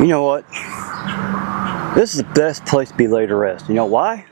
You know what? This is the best place to be laid to rest. You know why?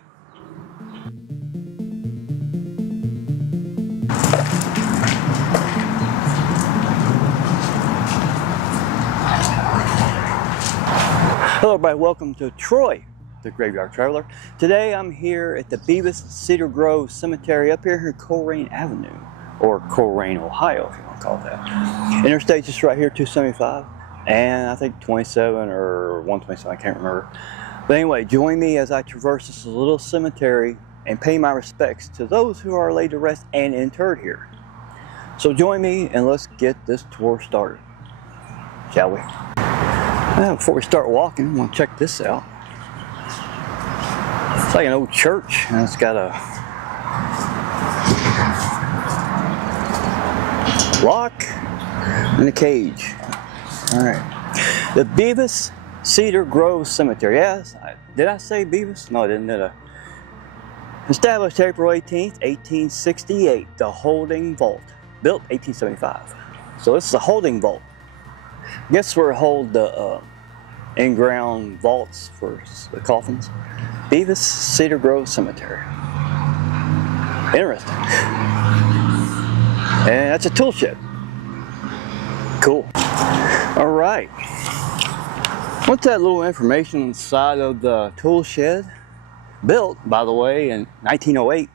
Hello everybody, welcome to Troy, the Graveyard Traveler. Today I'm here at the Beavis Cedar Grove Cemetery up here in Colrain Avenue, or Colrain, Ohio, if you want to call it that. Interstate just right here, 275, and I think 27 or 127, I can't remember. But anyway, join me as I traverse this little cemetery and pay my respects to those who are laid to rest and interred here. So join me and let's get this tour started, shall we? Now, before we start walking, I want to check this out. It's like an old church, and it's got a lock and a cage. All right, the Beavis Cedar Grove Cemetery. Yes, did I say Beavis? No, I didn't. Did I? Established April 18th, 1868. The holding vault, built 1875. So this is a holding vault. I guess where we hold the in-ground vaults for the coffins. Beavis Cedar Grove Cemetery. Interesting. And that's a tool shed. Cool. All right. What's that little information inside of the tool shed? Built, by the way, in 1908.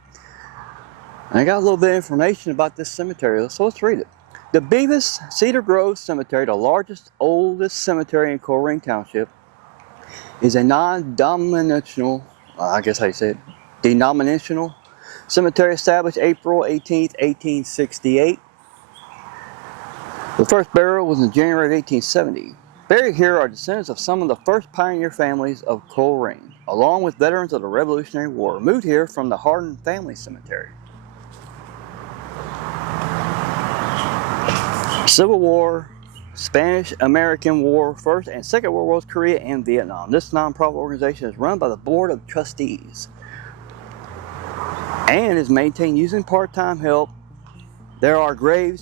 And I got a little bit of information about this cemetery, so let's read it. The Beavis Cedar Grove Cemetery, the largest, oldest cemetery in Colrain Township, is a non-denominational, I guess how you say it, denominational cemetery established April 18th, 1868. The first burial was in January of 1870. Buried here are descendants of some of the first pioneer families of Colrain, along with veterans of the Revolutionary War, moved here from the Hardin Family Cemetery. Civil War, Spanish-American War, First and Second World Wars, Korea, and Vietnam. This nonprofit organization is run by the Board of Trustees and is maintained using part-time help. There are grave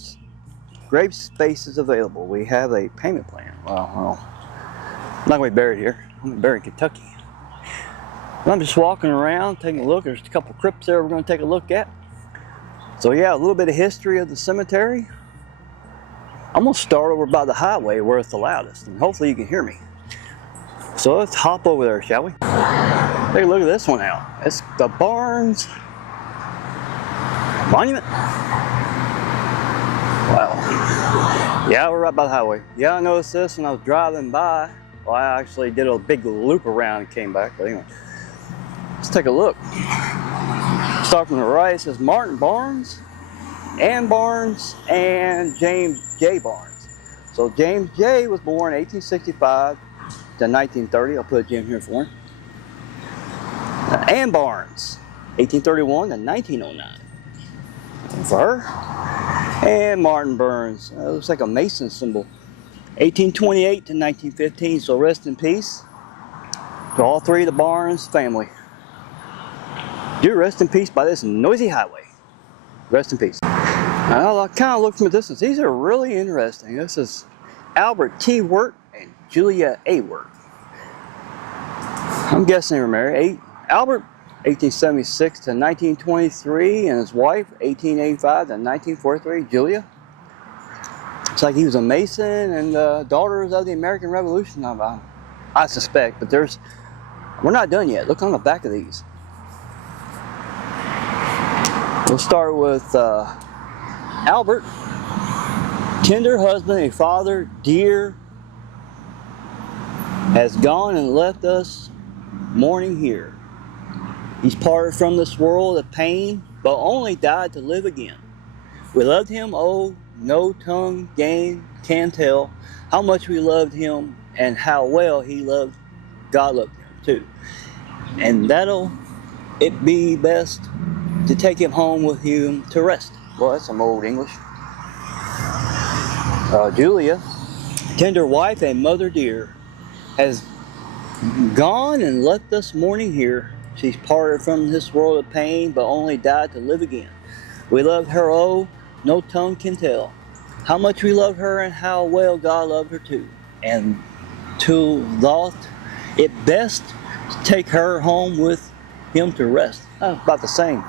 spaces available. We have a payment plan. Well, I'm not going to be buried here. I'm going to be buried in Kentucky. I'm just walking around, taking a look. There's a couple crypts there we're going to take a look at. So yeah, a little bit of history of the cemetery. I'm going to start over by the highway where it's the loudest, and hopefully you can hear me. So let's hop over there, shall we? Take a look at this one out. It's the Barnes Monument. Wow. Yeah, we're right by the highway. Yeah, I noticed this when I was driving by. Well, I actually did a big loop around and came back, but anyway. Let's take a look. Start from the right. It says Martin Barnes, Ann Barnes, and James J. Barnes. So James J. was born 1865 to 1930. I'll put a Jim here for him. Ann Barnes, 1831 to 1909. And for her. And Martin Burns. It looks like a Mason symbol. 1828 to 1915. So rest in peace to all three of the Barnes family. Do rest in peace by this noisy highway. Rest in peace. Well, I kind of looked from a distance. These are really interesting. This is Albert T. Wert and Julia A. Wert. I'm guessing they were married. Albert, 1876 to 1923, and his wife, 1885 to 1943, Julia. It's like he was a Mason and daughters of the American Revolution, I suspect, but we're not done yet. Look on the back of these. We'll start with Albert, tender husband and father, dear, has gone and left us mourning here. He's parted from this world of pain, but only died to live again. We loved him, oh, no tongue can tell how much we loved him and how well God loved him too. And that'll it be best to take him home with him to rest. Well, that's some old English. Julia, tender wife and mother dear, has gone and left us mourning here. She's parted from this world of pain, but only died to live again. We loved her, oh, no tongue can tell how much we loved her and how well God loved her too. And till thought it best to take her home with him to rest. About the same.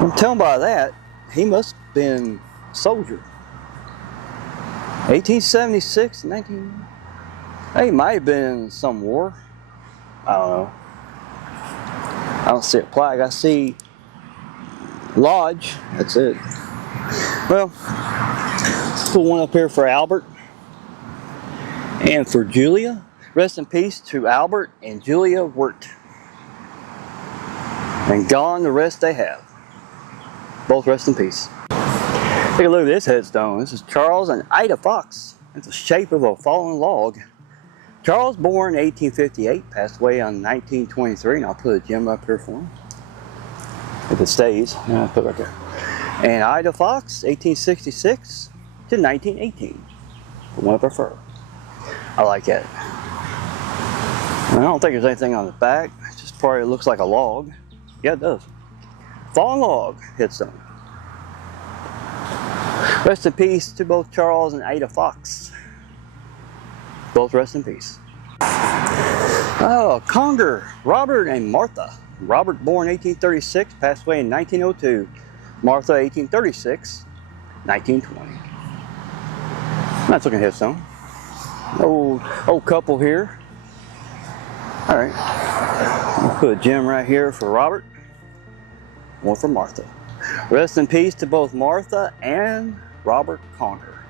I'm telling by that, he must have been a soldier. 1876, 19... He might have been in some war. I don't know. I don't see a flag. I see Lodge. That's it. Well, put one up here for Albert and for Julia. Rest in peace to Albert and Julia Wert. And gone the rest they have. Both rest in peace. Take a look at this headstone. This is Charles and Ida Fox. It's the shape of a fallen log. Charles, born 1858, passed away on 1923, and I'll put a gem up here for him. If it stays, I'll put it right there. And Ida Fox, 1866 to 1918. The one I prefer. I like that. I don't think there's anything on the back. It just probably looks like a log. Yeah, it does. Fallen log headstone. Rest in peace to both Charles and Ida Fox. Both rest in peace. Oh, Conger, Robert and Marthe. Robert, born 1836, passed away in 1902. Marthe, 1836, 1920. Nice looking headstone. Old couple here. All right. I'll put a gem right here for Robert. One for Marthe. Rest in peace to both Marthe and Robert Conger.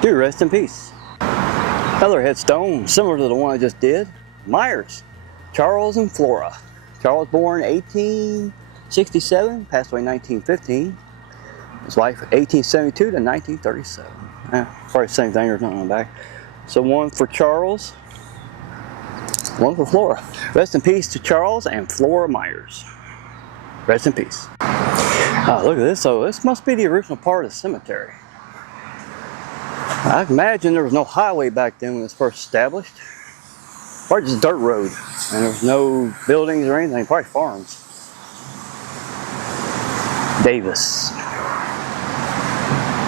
Do rest in peace. Another headstone, similar to the one I just did. Myers, Charles and Flora. Charles, born 1867, passed away 1915. His wife, 1872 to 1937. Probably the same thing, there's nothing on the back. So one for Charles, one for Flora. Rest in peace to Charles and Flora Myers. Rest in peace. Oh, look at this. So this must be the original part of the cemetery. I imagine there was no highway back then when it was first established. Probably just a dirt road. And there was no buildings or anything, probably farms. Davis.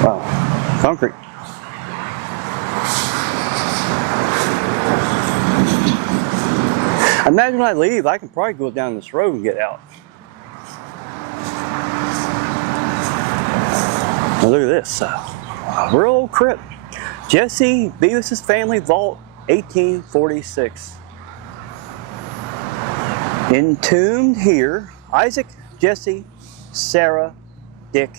Wow, concrete. I imagine when I leave, I can probably go down this road and get out. Now look at this, a real old crypt. Jesse Beavis's family vault, 1846. Entombed here, Isaac, Jesse, Sarah, Dick,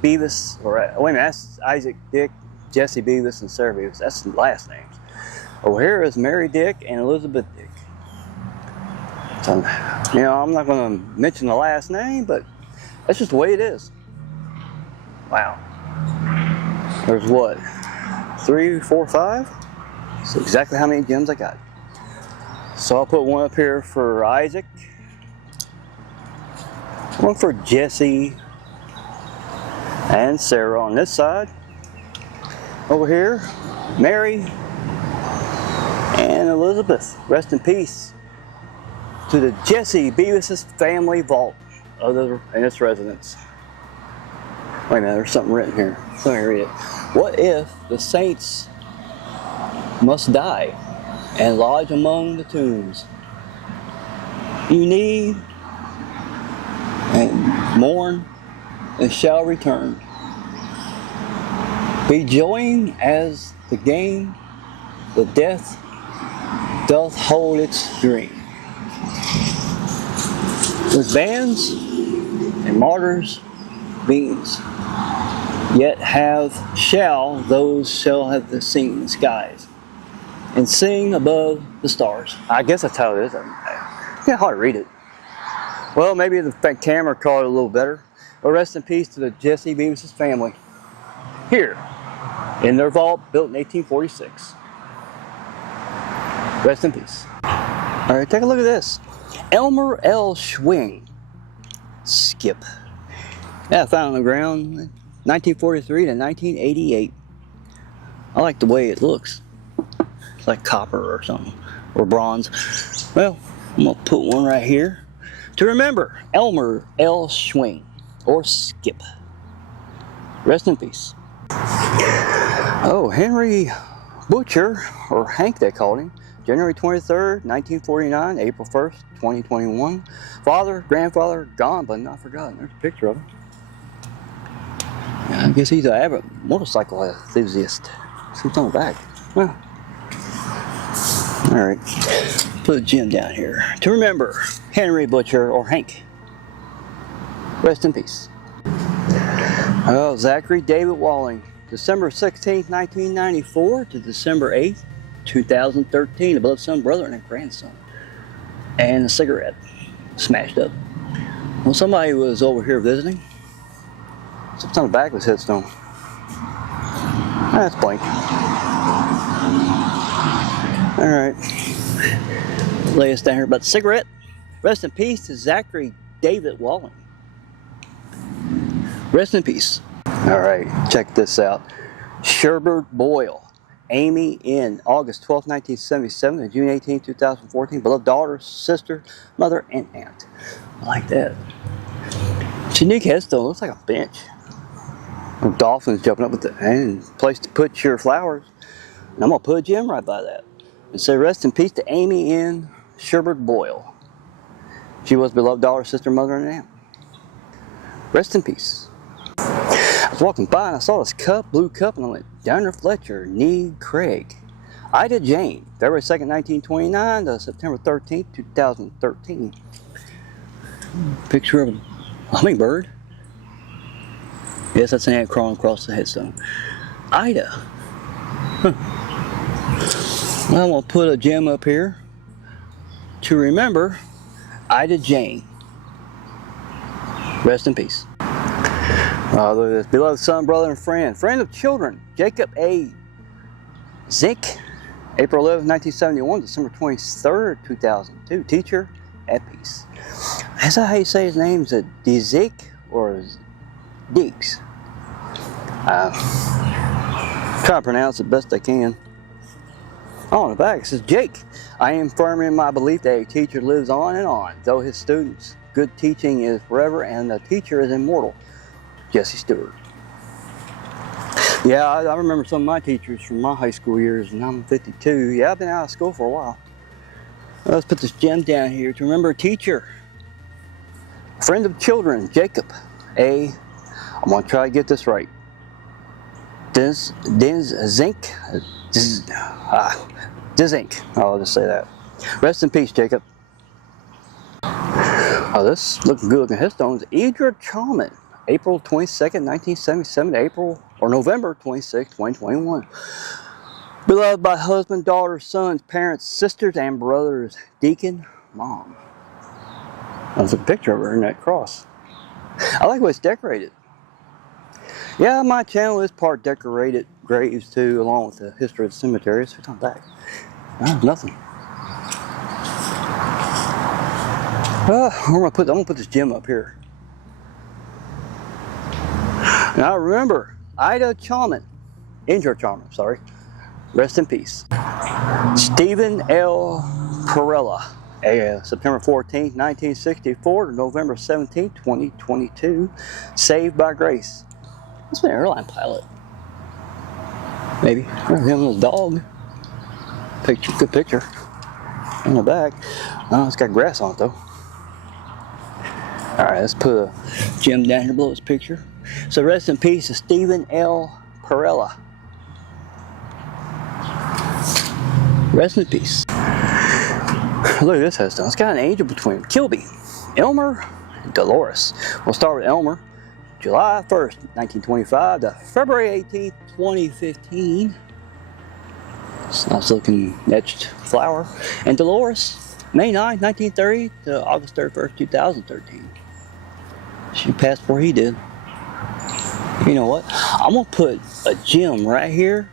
Beavis, or wait a minute, that's Isaac, Dick, Jesse Beavis, and Sarah Beavis. That's the last names. Over here is Mary Dick and Elizabeth Dick. So, you know, I'm not going to mention the last name, but that's just the way it is. Wow. There's what? 3, 4, 5? That's exactly how many gems I got. So I'll put one up here for Isaac. One for Jesse and Sarah on this side. Over here, Mary and Elizabeth. Rest in peace to the Jesse Beavis family vault in its residence. Wait a minute, there's something written here. Let me read it. What if the saints must die and lodge among the tombs? You need and mourn and shall return. Be joying as the game, the death doth hold its dream. With bands and martyrs' beings, yet shall have the singing skies and sing above the stars. I guess that's how it is. Yeah, hard to read it. Well, maybe the camera caught it a little better. But rest in peace to the Jesse Beavis family. Here, in their vault, built in 1846. Rest in peace. All right, take a look at this. Elmer L. Schwing. Skip. Yeah, found on the ground 1943 to 1988. I like the way it looks. It's like copper or something, or bronze. Well, I'm gonna put one right here to remember Elmer L. Schwing, or Skip. Rest in peace. Oh, Henry Bucher, or Hank they called him, January 23rd, 1949, April 1st, 2021. Father, grandfather, gone but not forgotten. There's a picture of him. I guess he's an avid motorcycle enthusiast. See what's on the back. Well, alright. Put a gem down here. To remember, Henry Bucher, or Hank. Rest in peace. Oh, Zachery David Walling. December 16th, 1994 to December 8th, 2013. A beloved son, brother, and a grandson. And a cigarette. Smashed up. Well, somebody was over here visiting. Something on the back of his headstone. That's blank. Alright. Lay us down here about the cigarette. Rest in peace to Zachery David Walling. Rest in peace. Alright, check this out. Sherbert Boyle. Amy in August 12, 1977 to June 18, 2014. Beloved daughter, sister, mother, and aunt. I like that. It's a unique headstone. Looks like a bench. Dolphins jumping up with the and place to put your flowers. And I'm going to put a gem right by that. And say rest in peace to Amy in Sherbert Boyle. She was beloved daughter, sister, mother, and aunt. Rest in peace. I was walking by and I saw this cup, blue cup, and I went, Dehner-Fletcher, Need Craig. Ida Jane, February 2nd, 1929 to September 13th, 2013. Picture of a hummingbird. Yes, that's an ant crawling across the headstone. Ida. Huh. Well, I'm going to put a gem up here to remember Ida Jane. Rest in peace. Look at this. Beloved son, brother, and friend. Friend of children, Jacob A. Dziech, April 11, 1971, December 23rd, 2002. Teacher at peace. Is that how you say his name? Is it Dziech or Deeks? Try to pronounce it best I can. Oh, on the back it says, Jake, I am firm in my belief that a teacher lives on and on, though his students. Good teaching is forever and the teacher is immortal. Jesse Stewart. Yeah, I remember some of my teachers from my high school years, and I'm 52. Yeah, I've been out of school for a while. Let's put this gem down here to remember a teacher. Friend of children, Jacob A. I'm going to try to get this right. Dziech. I'll just say that. Rest in peace, Jacob. Oh, this looking good looking headstone is Indra Chauwan, April 22nd, 1977 to November 26, 2021. Beloved by husband, daughter, sons, parents, sisters, and brothers. Deacon, mom. There's a picture of her in that cross. I like the way it's decorated. Yeah, my channel is part decorated graves too, along with the history of the cemeteries. What's on back? Oh, nothing. I'm gonna put this gem up here. Now remember, Ida Chauwan, Indra Chauwan, sorry. Rest in peace. Stephen L. Parella, September 14, 1964 to November 17, 2022. Saved by grace. Must be an airline pilot. Maybe. Or him and his dog. Picture, good picture. On the back. Oh, it's got grass on it though. Alright, let's put a gem down here below this picture. So rest in peace to Stephen L. Parella. Rest in peace. Look at this headstone. It's got an angel between them. Kilby, Elmer, and Dolores. We'll start with Elmer. July 1st, 1925 to February 18th, 2015. It's a nice looking etched flower. And Dolores, May 9th, 1930 to August 31st, 2013. She passed before he did. You know what? I'm going to put a gem right here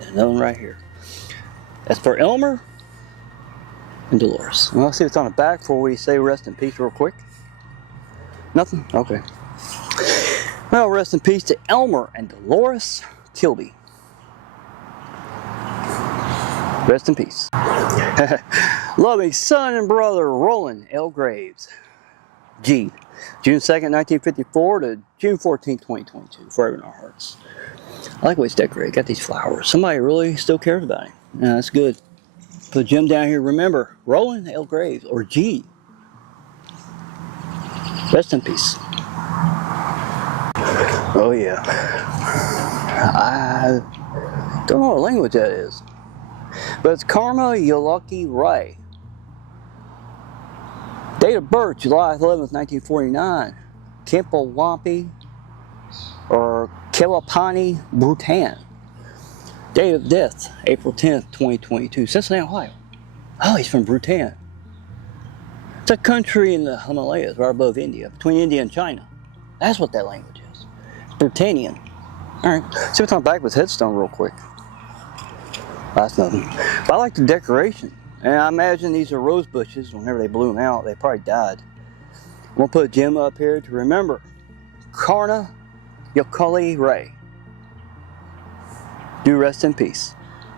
and another one right here. That's for Elmer and Dolores. Well, let's see what's on the back before we say rest in peace real quick. Nothing? Okay. Well, rest in peace to Elmer and Dolores Kilby. Rest in peace. Loving son and brother Roland L. Graves. G. June 2nd, 1954 to June 14th, 2022. Forever in our hearts. I like the way it's decorated. Got these flowers. Somebody really still cares about him. Yeah, that's good. Put Jim down here. Remember, Roland L. Graves, or G. Rest in peace. Oh yeah. I don't know what language that is. But it's Karma Yalaki Rai. Date of birth, July 11th, 1949. Kempawampi, or Kelapani, Bhutan. Date of death, April 10th, 2022. Cincinnati, Ohio. Oh, he's from Bhutan. It's a country in the Himalayas, right above India, between India and China. That's what that language is. Bhutanian. Alright, see what's on the back of his headstone real quick. That's nothing. But I like the decoration. And I imagine these are rose bushes. Whenever they blew them out, they probably died. I'm going to put a gem up here to remember. Karna Yakuley Ray. Do rest in peace.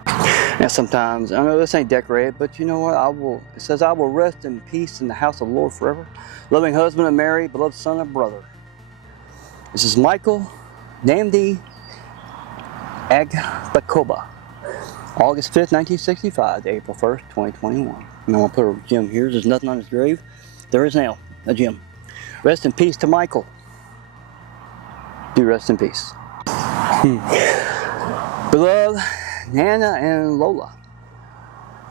And sometimes, I know this ain't decorated, but you know what? It says, I will rest in peace in the house of the Lord forever. Loving husband of Mary, beloved son of brother. This is Michael Nnamdi Agbakota. August 5th, 1965 to April 1st, 2021. And I'm going to put a gem here. There's nothing on his grave. There is now a gem. Rest in peace to Michael. Do rest in peace. Beloved Nana and Lola.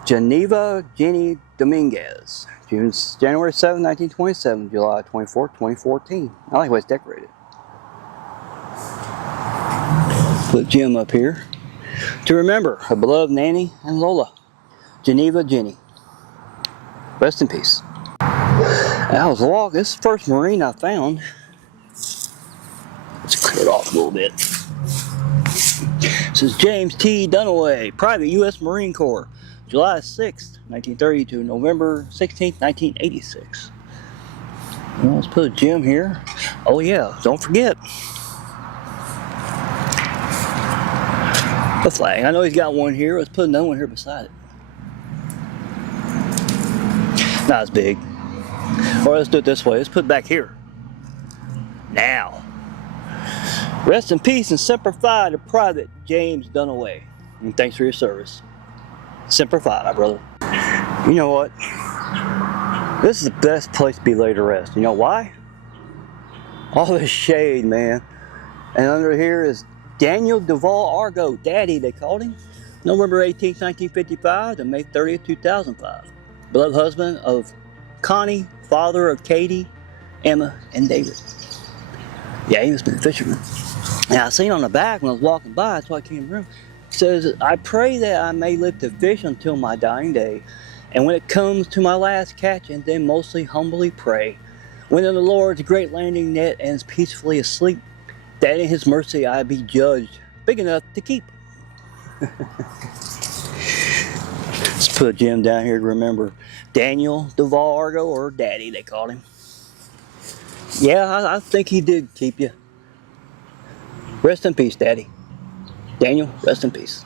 Geneva Genny Dominguez. January 7, 1927, July 24, 2014. I like the way it's decorated. Put Jim up here. To remember, her beloved Nanny and Lola. Geneva Genny. Rest in peace. I was walking. This is the first Marine I found. Let's clear it off a little bit. This is James T. Dunaway, Private U.S. Marine Corps, July 6, 1930 to November 16, 1986. Well, let's put a gem here. Oh yeah, don't forget the flag. I know he's got one here. Let's put another one here beside it. Not as big. Or let's do it this way. Let's put it back here. Now. Rest in peace and Semper Fi to Private James Dunaway. And thanks for your service. Semper Fi, my brother. You know what? This is the best place to be laid to rest. You know why? All this shade, man. And under here is Daniel Duval Argo, Daddy, they called him. November 18, 1955 to May 30th, 2005. Beloved husband of Connie, father of Katie, Emma, and David. Yeah, he must have been a fisherman. Now, I seen on the back when I was walking by, that's why I came around. It says, I pray that I may live to fish until my dying day. And when it comes to my last catch, and then mostly humbly pray, when in the Lord's great landing net ends peacefully asleep, that in his mercy I be judged, big enough to keep. Let's put a gem down here to remember Daniel Duval Argo, or Daddy, they called him. Yeah, I think he did keep you. Rest in peace, Daddy. Daniel, rest in peace.